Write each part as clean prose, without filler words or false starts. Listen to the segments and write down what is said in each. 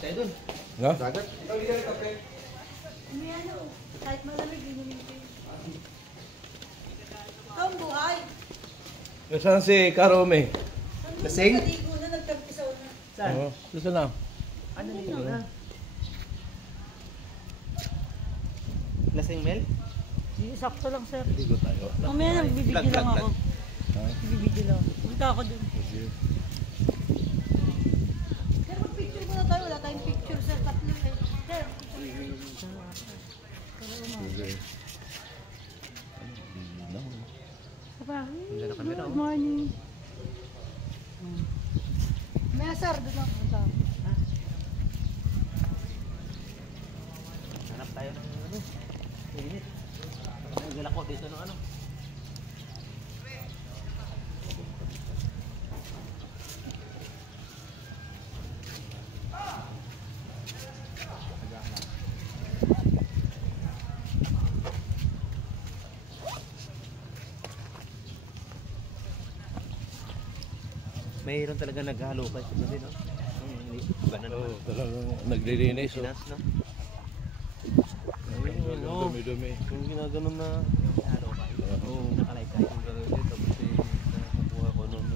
tayo dun. No? Dagat. May ano, kahit malamig, inumin ko yun. Ito ang buhay. Nasaan si Karome? Lasing? Nagkadigo na, nagtampisaw na. Saan? Oo. Gusto na. Ano dito na? Lasing Mel? Sige, sakto lang, sir. Ligo tayo. Mamaya nagbibideo lang ako. Nagbibideo lang. Punta ako dun. Sir, mag-picture muna tayo. Wala tayong picture, sir. Tatlo eh. Sir, Papa, good morning. May sir, doon ako punta. Hanap tayo ng ano? Init. Nagdala ko dito ng ano? Mayroon talaga naghalo pa ito din, no? Iba na naman. Oo, talagang naglilinis. Oh. Pinas, no? Ayun, dumi-dumi. Yung ginaganon na halo pa. Oo, nakalaykay. Nakuha ko nun.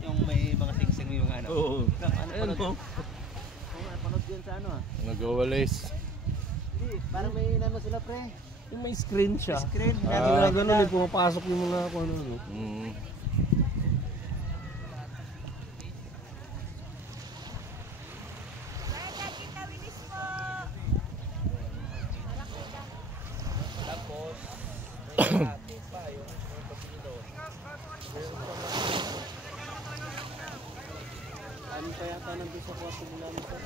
Yung may mga singsing yung ano. Oo. Ano Ayun po. Kung napanood yun sa ano ah. Nag-walis. Hindi, parang may ano sila pre. Yung may screen siya. Screen. Ganun, pumapasok yung mga kung ano. Ano pa yata nandun sa kwarto nila mo sir?